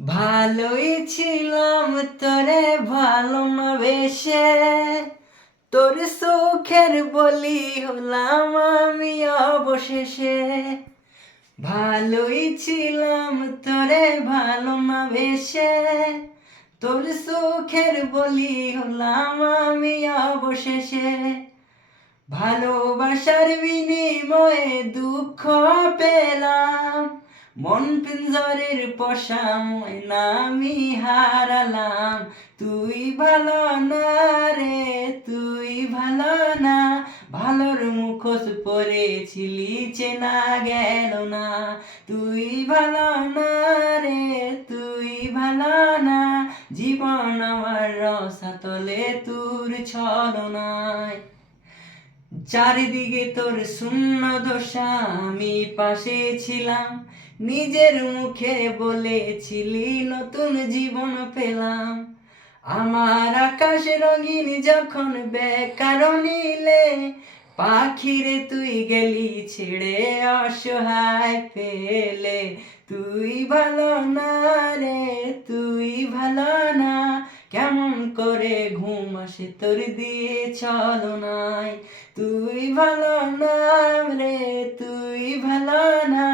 ভালোই ছিলাম তোরে ভালো না বেশে, তোর চোখের বলি হলাম আমি অবশেষে। ভালোই ছিলাম তোরে ভালো না বেশে, তোর চোখের বলি হলাম আমি অবশেষে। ভালোবাসার বিনিময়ে দুঃখ পেলাম, মন পিঞ্জরের পোষা ময়না আমি হারালাম। তুই ভালো না রে, তুই ভালো না, ভালোর মুখোশ পরেছিলি চেনা গেল না। তুই ভালো না রে, তুই ভালো না, জীবন আমার রসাতলে তোর ছলনায়। চারিদিকে তোর শূন্য দশা, আমি পাশে ছিলাম, নিজের মুখে বলেছিলি নতুন জীবন পেলাম। আমার আকাশ রঙিন যখন বেকার নীলে, পাখিরে তুই গেলি ছেড়ে অসহায় ফেলে। তুই ভালো না রে, তুই ভালো না, কেমন করে ঘুম আসে তোর দিয়ে ছলনায়। তুই ভালো না রে, তুই ভালো না,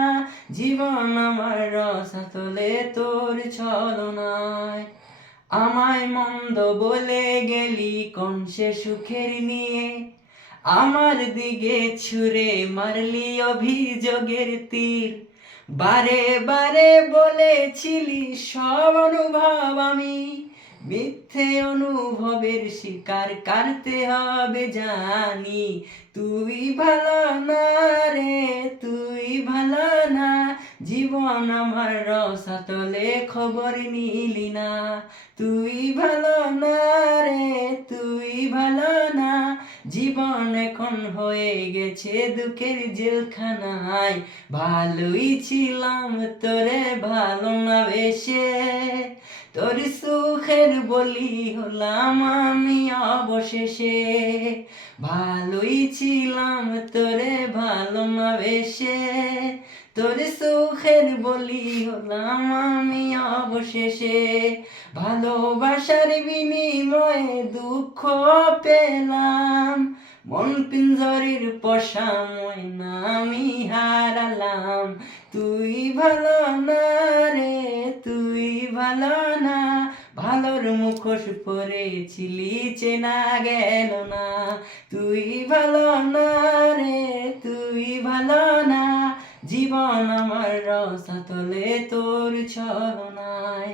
জীবন আমার রসাতলে তোর ছলনায়। আমায় মন্দ বলে গেলি কোন সে সুখের নিয়ে, আমার দিকে ছুঁড়ে মারলি অভিযোগের তীর। বারে বারে বলেছিলি সব অনুভব আমি, মিথ্যে অনুভবের শিকার কাটতে হবে জানি। তুই ভালো না রে, তুই ভালো না, জীবন আমার রসাতলে খবর নিলি না। তুই ভালো না রে, তুই ভালো না, জীবন এখন হয়ে গেছে দুঃখের জেলখানায়। ভালোই ছিলাম তোরে ভালো না বেশে, তোর সুখের বলি হলাম আমি অবশেষে। ভালোই ছিলাম তোরে ভালো না বেশে, তোর সুখের বলি হলাম আমি অবশেষে। ভালোবাসার বিনিময়ে দুঃখ পেলাম, মন পিঞ্জরের পোষা ময়না আমি হারালাম। তুই ভালো না রে, তুই ভালো না, ভালোর মুখোশ পরেছিলি চেনা গেল না। তুই ভালো না রে, তুই ভালো না, জীবন আমার রসাতলে তোর ছলনায়।